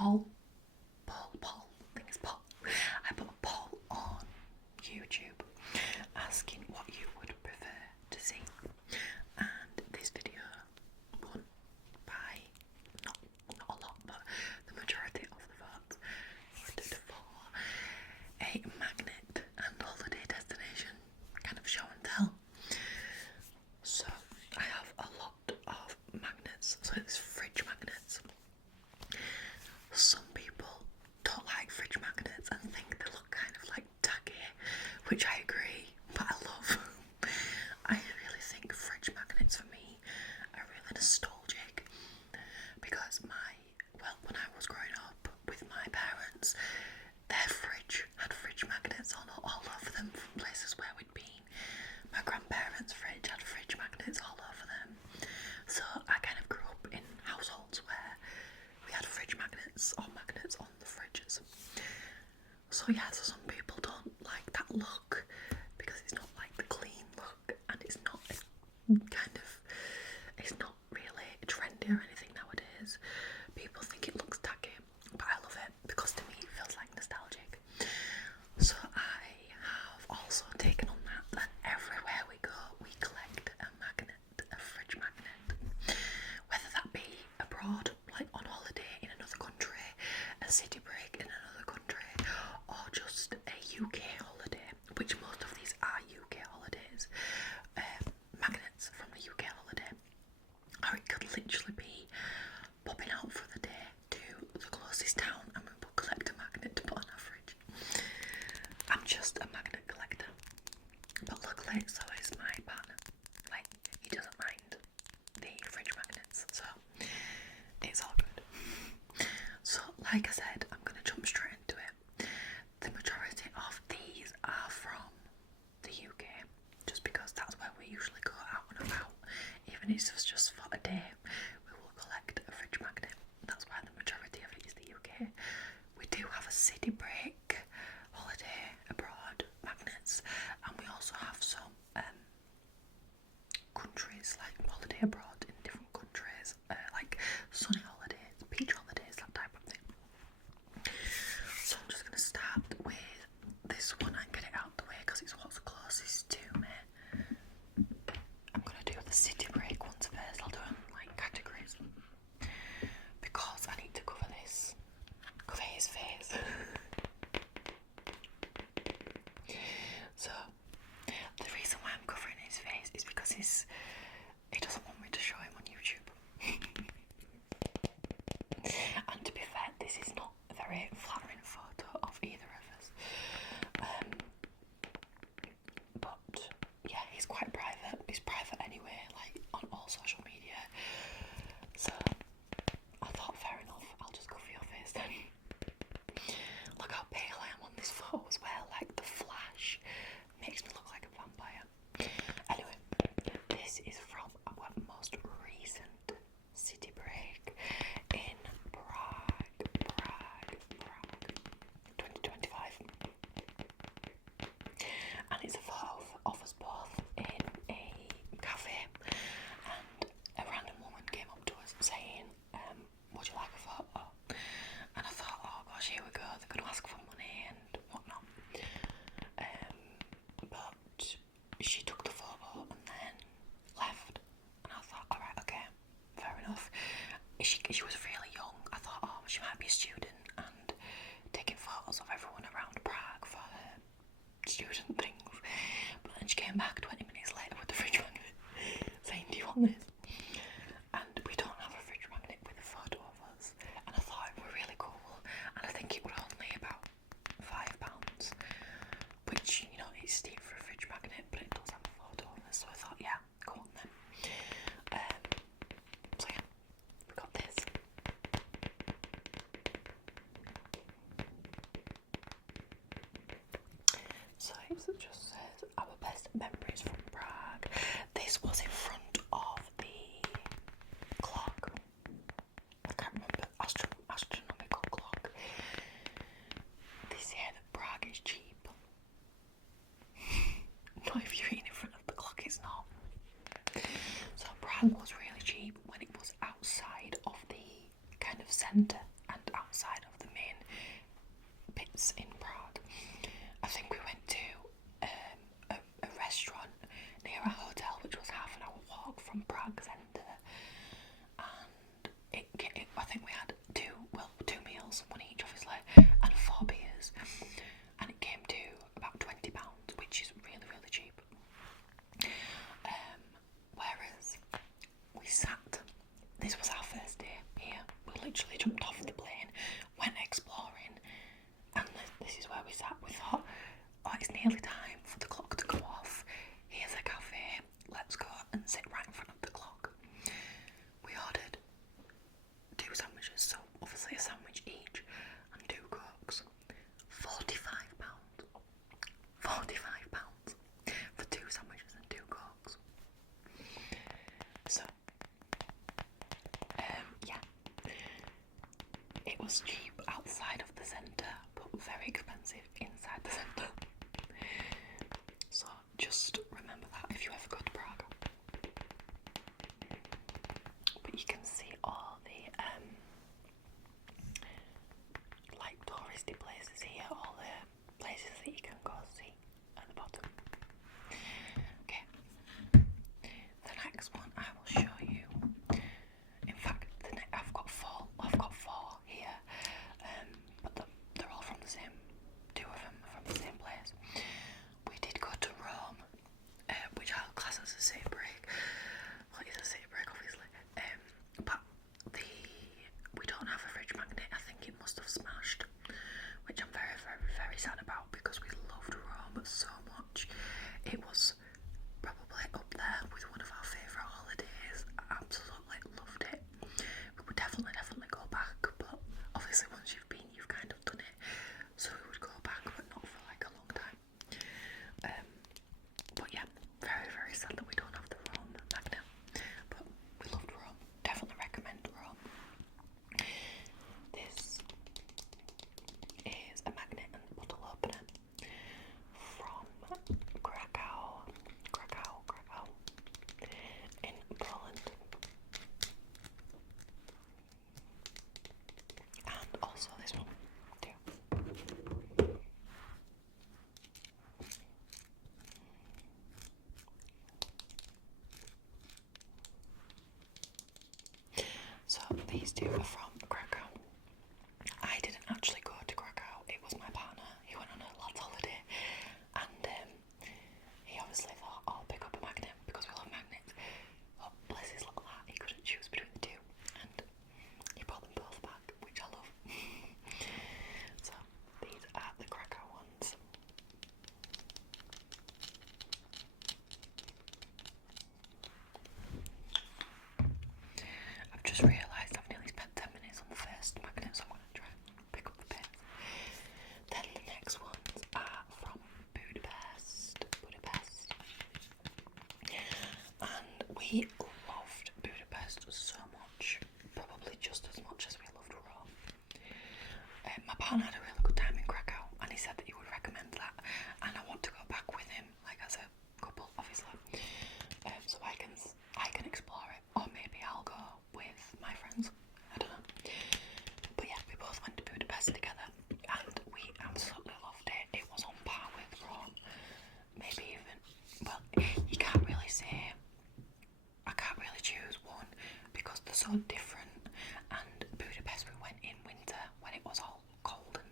poll. I think it's poll. I put a poll on YouTube asking what you would prefer to see, and this video won by not a lot, but the majority of the votes voted for a magnet and holiday destination kind of show and tell. So I have a lot of magnets, so it's fridge magnets. Some people don't like fridge magnets and think they look kind of like tacky, which I agree, but I love. I really think fridge magnets for me are really nostalgic, because when I was growing up with my parents, their fridge had fridge magnets on all over them from places where we'd been. My grandparents' fridge had fridge magnets all over them. So I kind of grew up in households where we had fridge magnets or magnets on the fridges. So yeah, so some people don't like that look because it's not like the clean look, and it's not really trendy or anything nowadays. People think it looks tacky, but I love it because to me it feels like nostalgic. So I have also taken on that, and everywhere we go we collect a magnet, a fridge magnet, whether that be abroad, like on holiday in another country, a city break in another country, or just a UK holiday, which most of these are UK holidays, magnets from a UK holiday, or it could literally be popping out for the day to the closest town and we will collect a magnet to put on our fridge. I'm just a magnet collector, but luckily so is my partner. Like, he doesn't mind the fridge magnets, so it's all good. So like I said, I'm going to jump straight into it. The majority of these are from the UK, just because that's where we usually go out and about. Even if it's just for a day, we will collect a fridge magnet. That's why the majority of it is the UK. We do have a city break holiday abroad magnets, and we also have some countries, like holiday abroad in different countries, like sunny holidays, beach holidays, that type of thing. So I'm just going to start with this one and get it out the way because it's what's closest to me. I'm going to do the city break ones first. I'll do them like categories because I need to cover his face. So the reason why I'm covering his face is because he doesn't want me to show him on YouTube. And to be fair, this is not a very flattering photo of either of us. But yeah, he's quite private. He's private anyway, like on all social media. So I thought, fair enough, I'll just cover your face then. Look how pale I am on this photo as well, like the flash makes me look like a vampire. Anyway, this is from our most recent city break in Prague, 2025. And it's a photo of us both in a cafe, and a random woman came up to us saying, would you like a photo? And I thought, oh gosh, here we go, they're going to ask for money and whatnot. But she took the photo and then left, and I thought, alright, okay, fair enough. She was really young. I thought, oh, she might be a student and taking photos of everyone around Prague for her student things. But then she came back 20 minutes later with the fridge magnet saying, do you want this? And we don't have a fridge magnet with a photo of us, and I thought it were really cool, and I think it was only about £5, which, you know, is steep for a fridge magnet, but it does have a photo of us, so I thought, yeah, go on then. So yeah, we got this. So it just says our best memories from Prague. This was in front of the clock. I can't remember, astronomical clock. They say that Prague is cheap. Not if you're eating in front of the clock, it's not. So Prague was really cheap when it was outside of the kind of centre and outside nights in Prague. I think we went to a restaurant near a hotel, which was half an hour walk from Prague centre, and I think we had two meals, one each obviously, and 4 beers, and it came to about £20, which is really, really cheap. Whereas we sat, this was our first day here, we literally jumped off the plane, went exploring, and this is where we sat. We thought, oh, it's nearly time for the clock to go off, here's a cafe, let's go and sit right in front of the clock. We ordered 2 sandwiches, so obviously a sandwich each, and 2 cokes. £45. £45 for 2 sandwiches and 2 cokes. So, yeah, it was cheap outside of the centre, but very expensive inside the centre. So just remember that if you ever go to Prague. But you can see all the like touristy places here, all the places that you can go see at the bottom. Okay, the next one I will show you. In fact, I've got four here, but they're all from the same. 2 of them are from the same place. We did go to Rome, which I'll class as a city break. Well, it's a city break, obviously. But we don't have a fridge magnet. I think it must have smashed, which I'm very, very, very sad about because we loved Rome so much. It was probably up there with one of our favourite holidays. I absolutely loved it. We would definitely go back, but obviously once you've been, you've kind of done it. So we would go back, but not for like a long time. But yeah, very, very sad that we don't have the Rome magnet. But we loved Rome. Definitely recommend Rome. This is a magnet and bottle opener from Krakow in Poland. And also this one too. So these 2 are from Krakow. I didn't actually go to Krakow, it was my partner. He went on a lad's holiday, and he obviously thought, I'll pick up a magnet because we love magnets. Oh, bless his little heart, he couldn't choose between the 2, and he brought them both back, which I love. So these are the Krakow ones. I've just realised I've nearly spent 10 minutes on the first magnet, so I'm going to try and pick up the pace. Then the next ones are from Budapest. And we loved Budapest so much, probably just as much as we loved Rome. My partner had a really good time in Krakow, and he said that he would recommend that, and I want to go back with him, like as a couple, obviously, so I can explore it, or maybe I'll go with my friends, I don't know. But yeah, we both went to Budapest together, and we absolutely loved it. It was on par with Rome, maybe even, well, you can't really say, I can't really choose one because they're so different. And Budapest, we went in winter when it was all cold and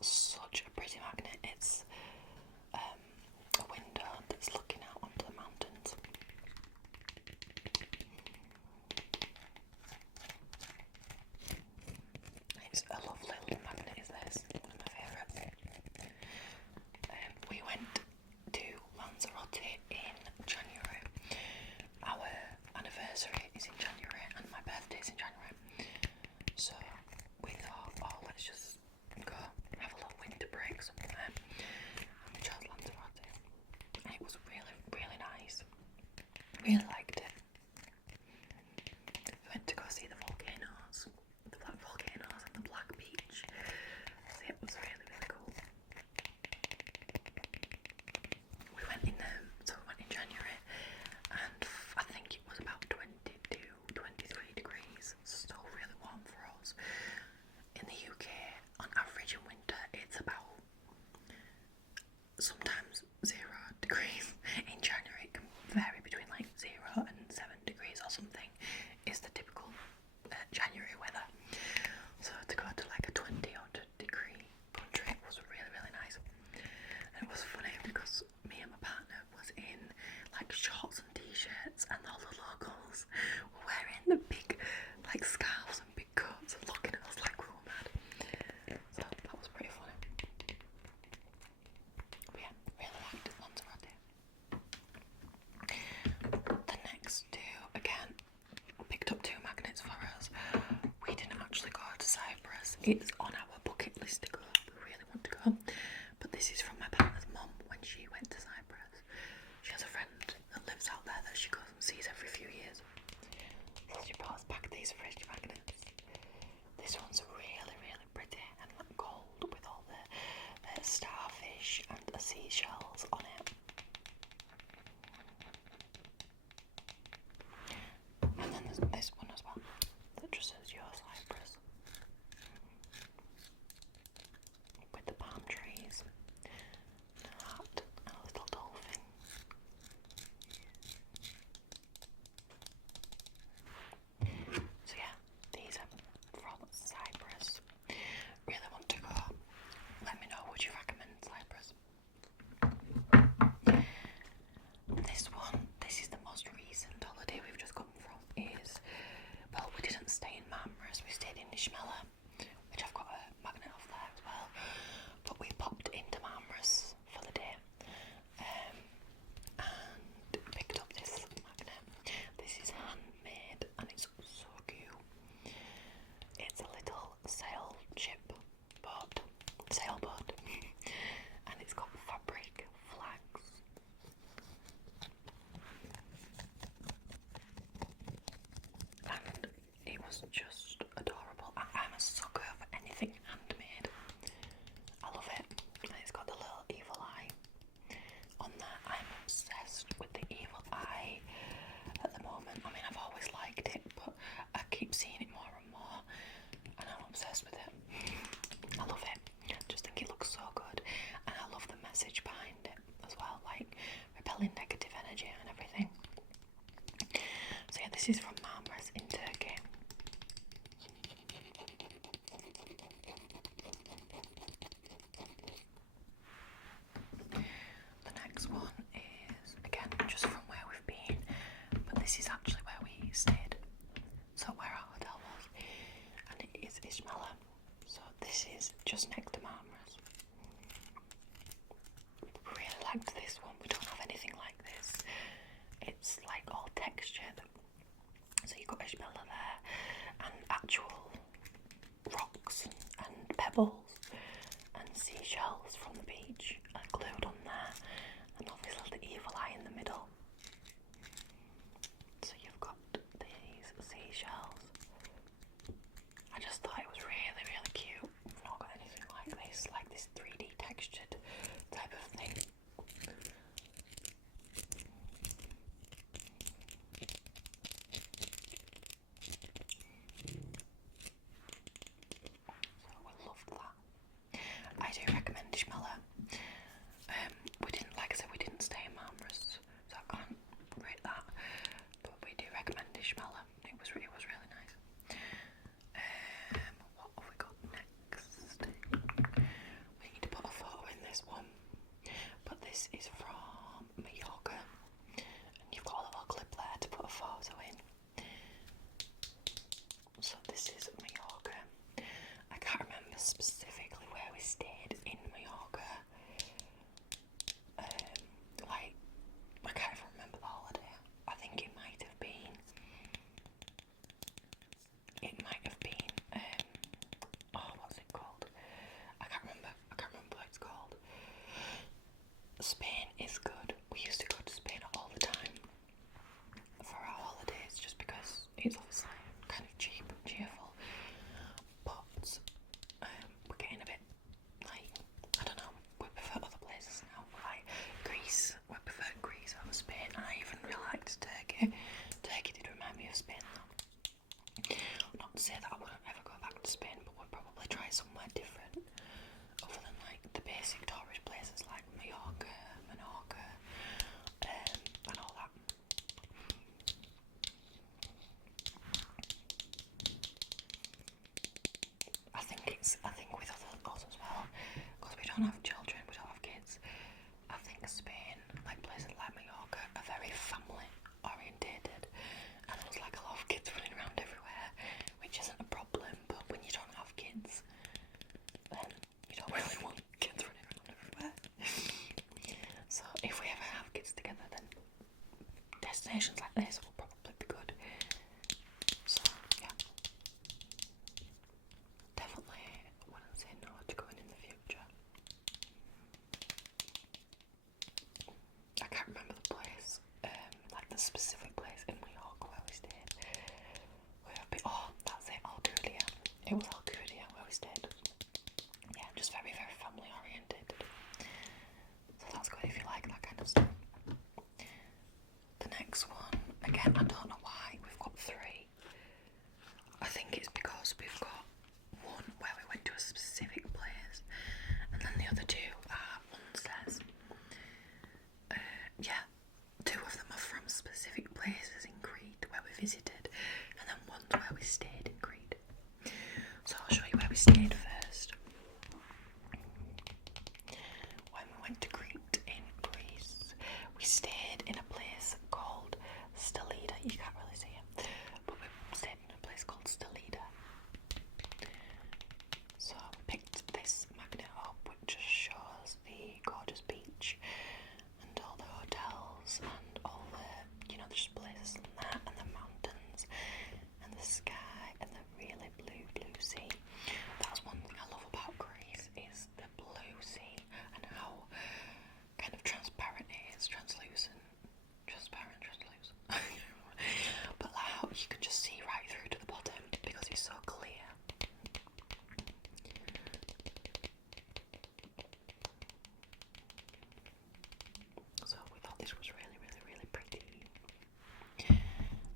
such a pretty magnet. It's a window that's looking out onto the mountains. It's a lovely little magnet, is this? One of my favourites. We went to Lanzarote in January. Our anniversary is in January and my birthday is in January. So we thought, oh, let's just go have a little winter break somewhere. And we chose Lanzarote. And it was really, really nice. Really liked it. We went to go see the volcanoes. The black volcanoes and the black beach. So it was really, really cool. We went in January, and I think it was about 22, 23 degrees. Still really warm for us. In the UK, on average in winter, it's about sometimes 0 degrees. In January, it can vary between like 0 and 7 degrees or something. Is the typical January weather. So to go to like a 20 odd degree country was really, really nice. And it was funny because me and my partner was in like shorts and t-shirts, and all the locals were wearing the big like scarves and big coats and looking at us like we were mad. So that was pretty funny. But yeah, really liked Lanzarote. The next two, again, picked up 2 magnets for us. We didn't actually go to Cyprus. It's on our bucket list to go. We really want to go. But this is from my partner's mum when she went to Cyprus. She has a friend that lives out there that she goes and sees every few years. So she brought us back these fridge magnets. This one's really, really pretty and like gold with all the starfish and the seashells on it. And then there's this one as well that just says Your Cyprus with the palm trees, and a heart and a little dolphin. So yeah, these are from Cyprus. Really want to go. Let me know, would you recommend Cyprus? This is the most recent holiday we've just come from. Well, we didn't stay in Marmaris, we stayed in Ishmela, which I've got a magnet of there as well. But we popped into Marmaris for the day and picked up this magnet. This is handmade and it's so cute. It's a little sailboat, and it's got fabric flags. And it was just adorable. I'm a sucker for anything handmade. I love it. And it's got the little evil eye on there. I'm obsessed with the evil eye at the moment. I mean, I've always liked it, but I keep seeing it more and more, and I'm obsessed with it. I love it. I just think it looks so good, and I love the message behind it as well, like repelling negative energy and everything. So yeah, this is from Marmaris in Turkey. The next one is, again, just from where we've been, but this is actually where we stayed, so where our hotel was, and it is Ishmela. So this is just next to Marmaris. Really liked this one. We don't have anything like this. It's like all textured. So you've got Ishmela there, and actual rocks and pebbles and seashells from the beach are glued on there, and obviously the evil eye in the middle. So you've got these seashells. I just thought it was really, really cute. I've not got anything like this 3D textured type of thing. So we loved that. I do recommend Ishmela. We didn't, like I said, we didn't stay in Marmaris, so I can't rate that. But we do recommend Ishmela. It was really nice. What have we got next? this is from Mallorca, and you've got a little clip there to put a photo in. So this is Mallorca. I can't remember specifically where we stayed in Mallorca. Like, I can't even remember the holiday. I think it might have been. What's it called? I can't remember what it's called. Spain is good. We used to go to Spain all the time for our holidays, just because it's obviously kind of cheap and cheerful. But we're getting a bit, like, I don't know, we prefer other places now. Like Greece, we prefer Greece over Spain, and I even really liked Turkey. Turkey did remind me of Spain though. Not to say that I wouldn't ever go back to Spain, but we'd probably try somewhere different, other than like the basic tourist places like Mallorca, Menorca, and all that. I think with us as well, because we don't have children, we don't have kids. I think Spain, like places like Mallorca, are very family orientated, and there's like a lot of kids running around everywhere, which isn't a problem. But when you don't have kids, then you don't really want kids running around everywhere. So if we ever have kids together, then destinations like this will probably be good. So yeah, definitely wouldn't say no to going in the future. I can't remember the place, like the specific place in Mallorca where we stayed. That's it, Alcudia. It was Alcudia where we stayed. Yeah, just very, very family oriented. So that's good if you like that kind of stuff. The next one, again, I don't know why we've got 3. I think it's because we've got one where we went to a specific place, and then the other 2 are unsays. 2 of them are from specific places in Crete where we visited, and then one's where we stayed in Crete. So I'll show you where we stayed first. When we went to Crete in Greece, we stayed in a place called Stolida. You can't really see it, but we stayed in a place called Stolida. So we picked this magnet up, which just shows the gorgeous beach and all the hotels and all the, just places and that, and the mountains and the sky and the really blue sea. That's one thing I love about Greece, is the blue sea and how kind of transparent it is, translucent, but how you can just see right through to the bottom because it's so clear. So we thought this was really, really, really pretty.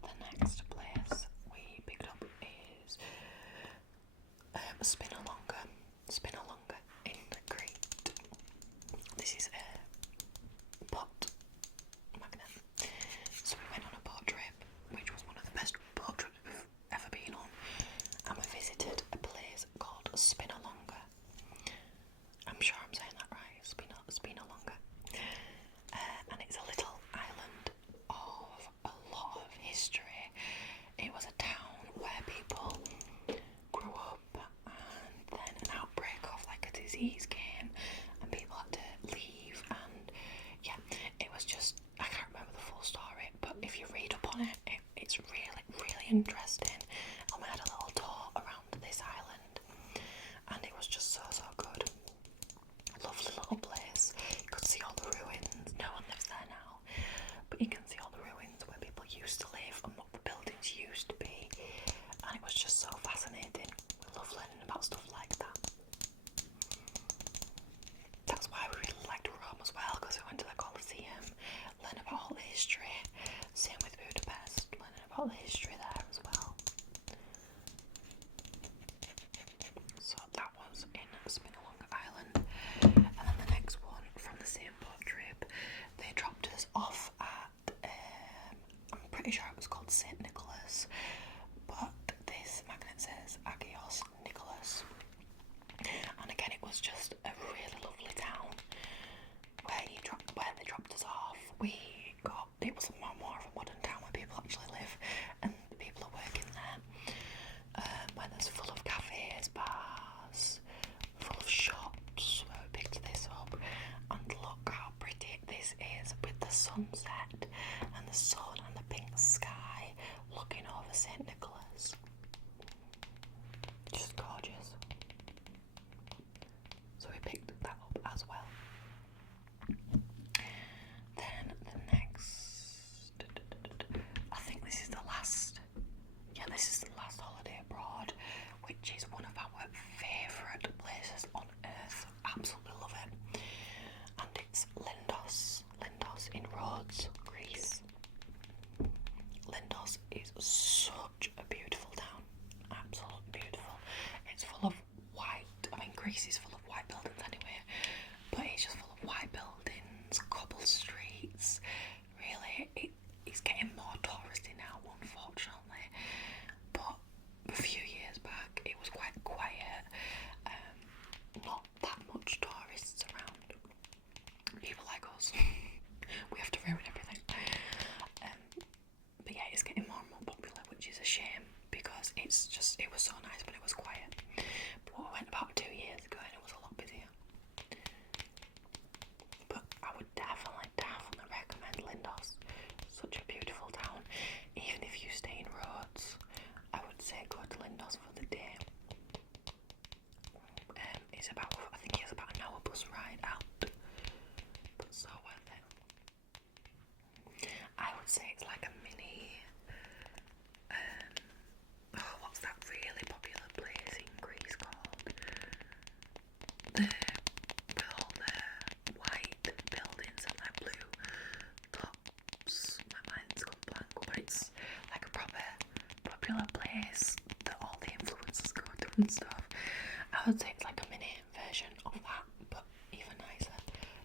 The next place we picked up is Spinalonga in Crete. This is a boat magnet. So we went on a boat trip, which was one of the best boat trips we've ever been on, and we visited a place called Spinalonga. I'm sure I'm saying that right, Spinalonga. And it's a little island of a lot of history. It was a town where people grew up, and then an outbreak of like a disease came, and people had to leave, and yeah, it was just, I can't remember the full story, but if you read up on it, it's really, really interesting. And we had a little tour around this island, and it was just so good. Lovely little place. You could see all the ruins. No one lives there now, but you can see all the ruins where people used to live and what the buildings used to be, and it was just so fascinating. We love learning about stuff like that. That's why we really liked Rome as well, because we went to the Colosseum, learn about all the history. Same with Budapest, learning about the history there as well. So that was in Spinalonga Island. And then the next one from the same boat trip, they dropped us off at, I'm pretty sure it was called St. Nicholas, but this magnet says Agios Nicholas. And again, it was just a really lovely town where sunset and the sun and the pink sky looking over St. Nicholas. Just gorgeous. So we picked that up as well. Then the next, I think this is the last, this is the last holiday abroad, which is one of our favourite places on earth. Absolutely love it. And it's Lindos in Rhodes, Greece. Lindos is such a beautiful town. Absolutely beautiful. It's full of white, Greece is full of white buildings anyway, but it's just full of white buildings, cobbled streets. Really, it's getting more touristy now, unfortunately, but a few years back it was quite quiet. Not that much tourists around. People like us, we have to ruin everything. But yeah, it's getting more and more popular, which is a shame, because it was so nice when it was quiet. But we went about 2 years ago and it was a lot busier. But I would definitely recommend Lindos. Such a beautiful town. Even if you stay in Rhodes, I would say go to Lindos for the day. I think it's about an hour bus ride out, but so worth it. I would say it's like a mini, what's that really popular place in Greece called? With all the white buildings and like blue tops. My mind's gone blank, but it's like a proper popular place that all the influencers go to and stuff. I would say it's like a mini version of that, but even nicer,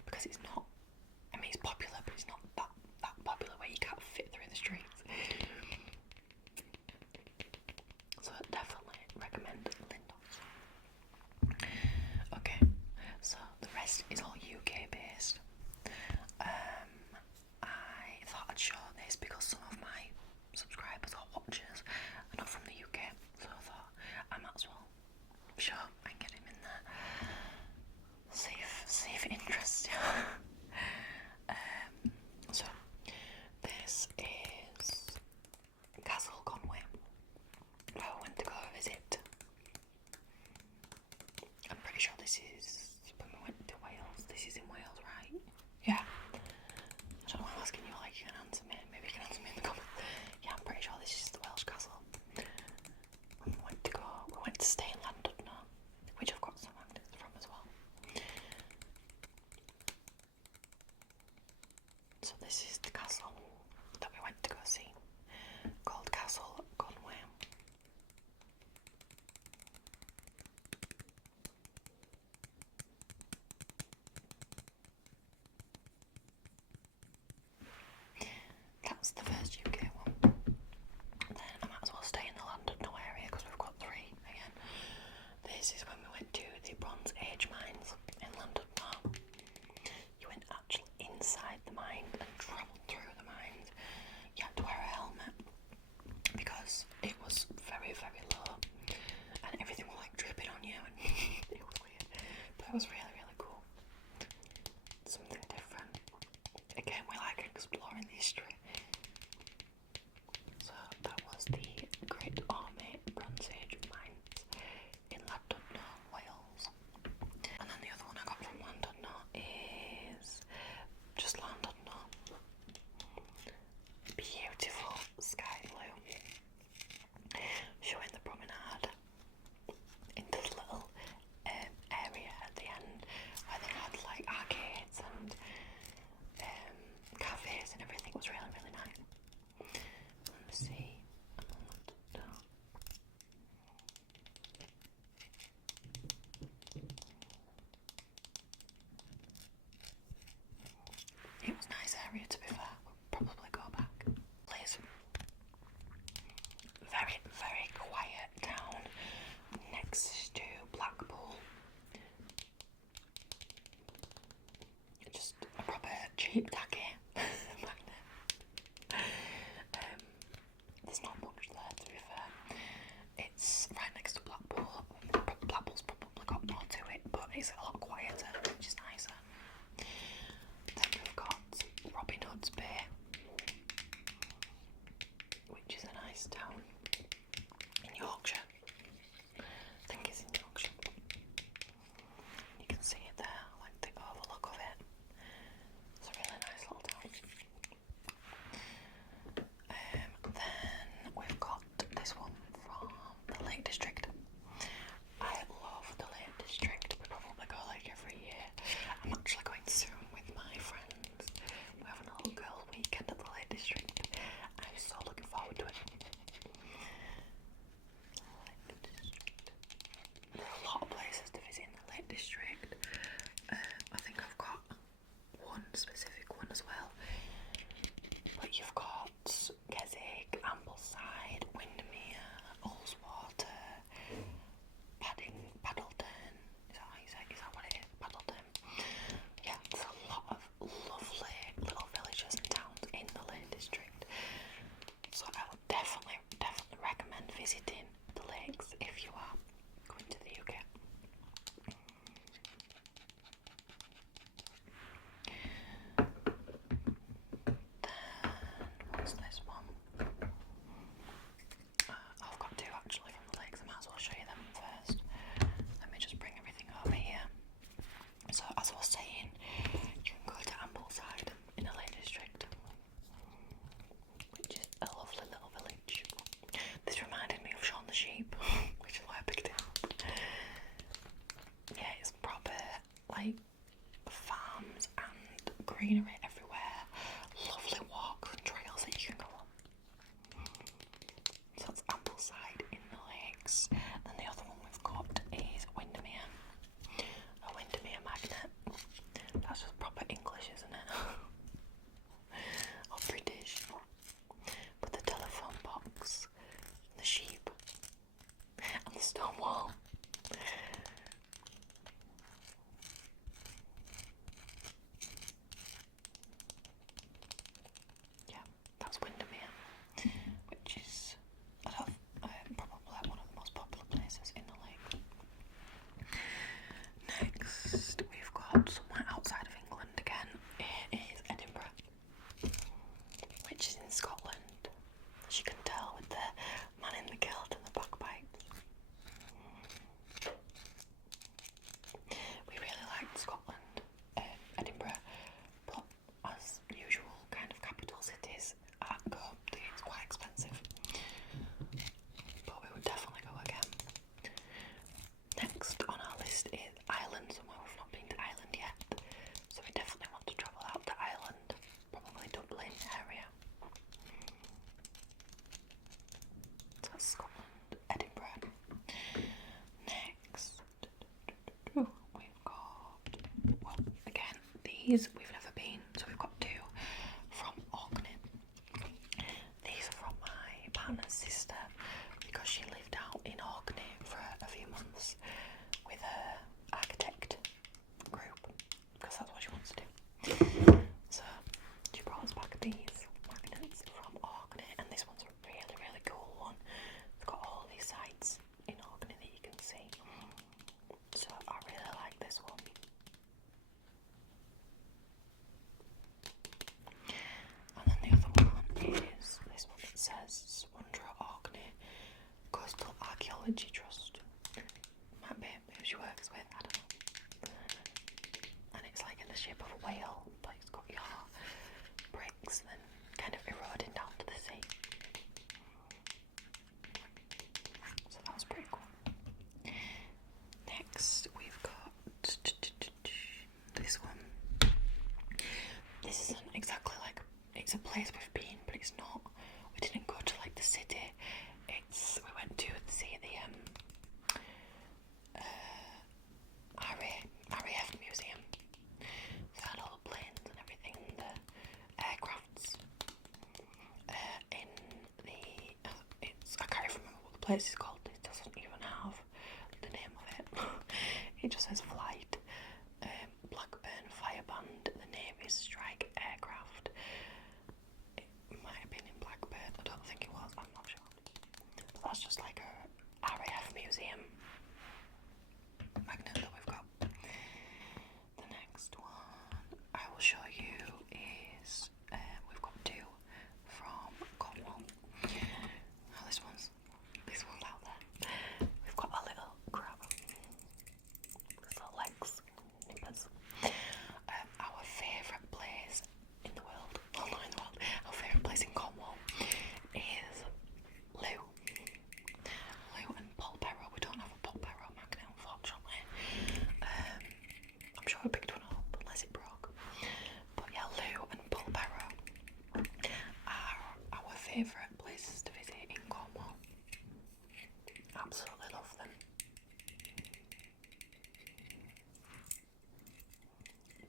because it's not, it's popular, but it's not that popular where you can't fit through the streets. So I definitely recommend Lindos. Okay, so the rest is all UK based. I thought I'd show this because some of my subscribers or watchers are not from the UK, so I thought I might as well show and get him in there. See if it interests you. So this is Castle Conway, where I went to go visit. I'm pretty sure this is when we went to Wales. This is in Wales, right? Yeah. I don't know why I'm asking you, like you can answer me. Maybe you can answer me in the comments. Yeah, I'm pretty sure this is the Welsh castle. We went to stay in Llandudno, which I've got some magnets from as well. So this is the castle that we went to go see, called Castle Conway. That's the first UK one. Then I might as well stay in the Llandudno area because we've got 3 again. This is when we went to the Bronze Age mines in Llandudno. You went actually inside the mine and travelled through the mines. You had to wear a helmet because it was very, very low and everything was like dripping on you and it was weird. But it was really, really cool. Something different. Again, we like exploring the history. So that was the Great Orme Bronze Age mines in Llandudno, Wales. And then the other one I got from Llandudno is just Llandudno. Beautiful sky blue. Showing the promenade into the little area at the end where they had like arcades and cafes and everything. It was really, really nice. Let me see. It was a nice area, to be fair. We'll probably go back. Please. Very, very quiet town next to Blackpool. Just a proper cheap tacky magnet. There's not much there, to be fair. It's right next to Blackpool. Blackpool's probably got more to it, but it's a lot quieter, which is nicer. Then we've got Robin Hood's Bay. greenery everywhere, lovely walks and trails that you can go on. So that's Ambleside in the lakes. And the other one we've got is Windermere. A Windermere magnet. That's just proper English, isn't it? Or British. With the telephone box, the sheep, and the stone wall. Yeah, that's Windermere, which is probably one of the most popular places in the lake. Next, we've got somewhere outside of England again. It is Edinburgh, which is in Scotland. As you can tell with the man in the kilt and the bagpipes. We really liked Scotland, Edinburgh, but as usual kind of capital cities it's quite expensive. But we would definitely go again. Next on our list is Ireland, somewhere we've not been to Ireland yet. So we definitely want to travel out to Ireland, probably Dublin area. So that's Scotland, Edinburgh. Next, we've got, well, again, these we've never been, so we've got two from Orkney. These are from my partner's sister, because she lived out in Orkney for a few months with her architect group, because that's what she wants to do. So she brought us back these magnets from Orkney, and this one's a really, really cool one. It's got all these sites in Orkney that you can see. So I really like this one. And then the other one is this one that says Swandra Orkney Coastal Archaeology Trust. Might be who she works with, I don't know. And it's like in the shape of a whale, but it's got your bricks then kind of eroding down to the sea. So that was pretty cool. Next we've got this one. This isn't exactly like, it's a place we've been, but it's not. We didn't go to like the city. We went to see the RAF museum. So had all the planes and everything, the aircrafts. I can't even remember what the place is called. It doesn't even have the name of it. It just says flight. Blackburn Fireband. The name is Strike Aircraft. It might have been in Blackburn. I don't think it was. I'm not sure. But that's just like a RAF museum magnet that we've got. The next one I will show you is we've got two from Cornwall. Oh, this one's out there. We've got a little crab. His little legs, nippers. Our favourite place in the world, well not in the world, our favourite place in Cornwall is Lou and Polperro. We don't have a Polperro magnet, unfortunately. I'm sure we picked one up unless it broke. But yeah, Lou and Polperro are our favourite places to visit in Cornwall. Absolutely love them.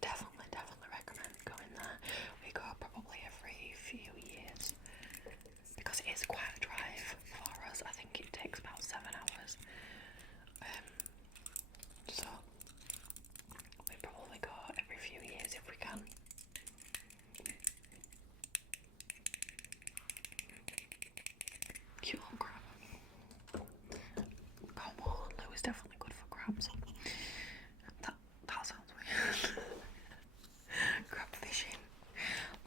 Definitely recommend going there. We go probably every few years because it is quite a drive for us. I think it takes about 7 hours. So we probably go every few years if we can. Cute little crab. Cornwall and Lou is definitely good for crabs. That sounds weird. Crab fishing.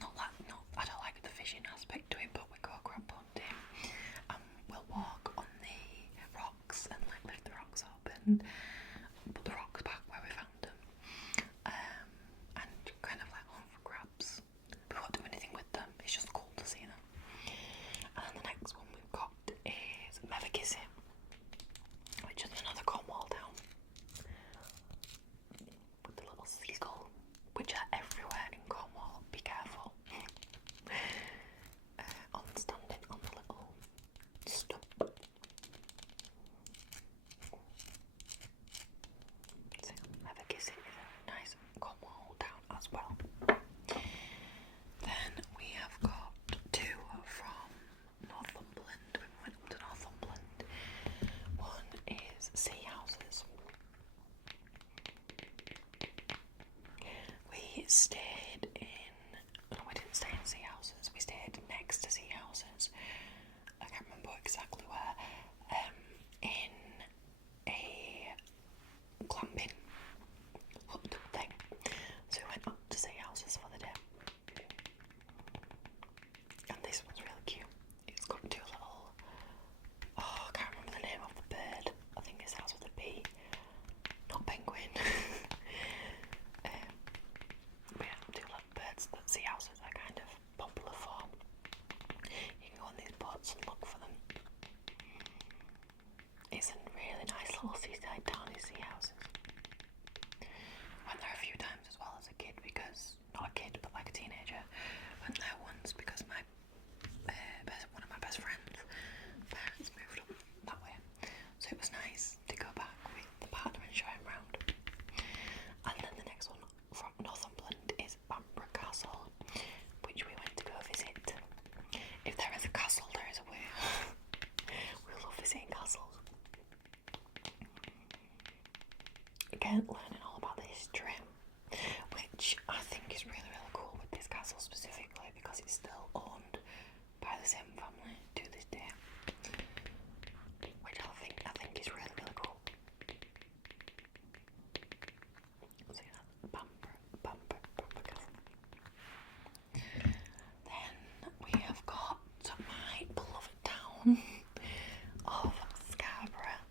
I don't like the fishing aspect to it, but we go crab hunting and we'll walk on the rocks and like lift the rocks up and put the rocks back where we found them, and kind of like hunt for crabs. We won't do anything with them, it's just cool to see them. And then the next one we've got is stayed in, no, we didn't stay in sea houses, we stayed next to sea houses. I can't remember exactly where, in a glamping hut thing. So we went up to sea houses for the day. And this one's really cute. It's got two little, I can't remember the name of the bird. I think it starts with a P. Not penguin. But yeah, two little birds that sea houses are kind of popular for. You can go on these boats and look for them. It's a really nice little seaside town, these sea houses. Went there a few times as well as a kid because, not a kid but like a teenager, went there once because my one of my best friends' parents moved up that way. So it was nice to go back with the partner and show him round. And then the next one from Northumberland is Bamburgh Castle, which we went to go visit. If there is a castle, there is a way. We love visiting castles. Again, learning all about the history, which I think is really, really cool with this castle specifically because it's still owned by the same family to this day, which I think is really, really cool. So yeah, Bamburgh Castle. Then we have got my beloved town of Scarborough.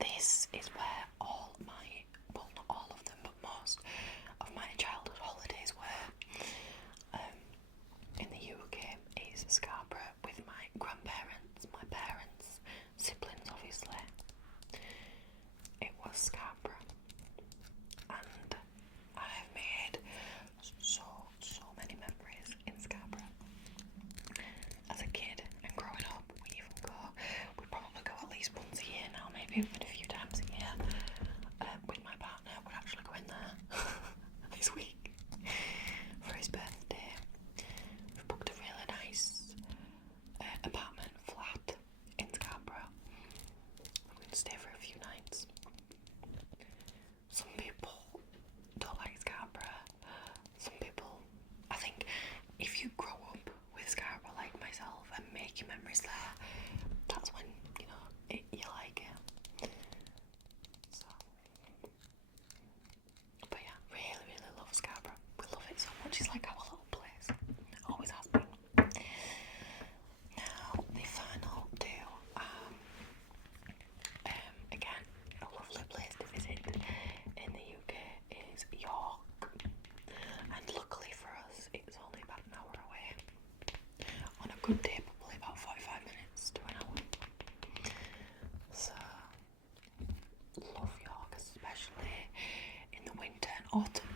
This is where all my, well, not all of them, but most of my childhood holidays were. In the UK is Scarborough with my grandparents, my parents, siblings obviously. It was Scarborough, and I've made so many memories in Scarborough. As a kid and growing up, we probably go at least once a year now, maybe even a few times a year. With my partner, we're actually going there this week for his birthday. We've booked a really nice apartment flat in Scarborough. We're going to stay for a few nights. Some people don't like Scarborough. Some people, I think, if you grow up with Scarborough like myself and make your memories there, that's when, you know, you like it. So, but yeah, really, really love Scarborough. We love it so much. It's like our little place. Always has been. Now, the final two are, again, a lovely place to visit in the UK is York. And luckily for us, it's only about an hour away. On a good day, probably about 45 minutes to an hour. So, love York, especially in the winter and autumn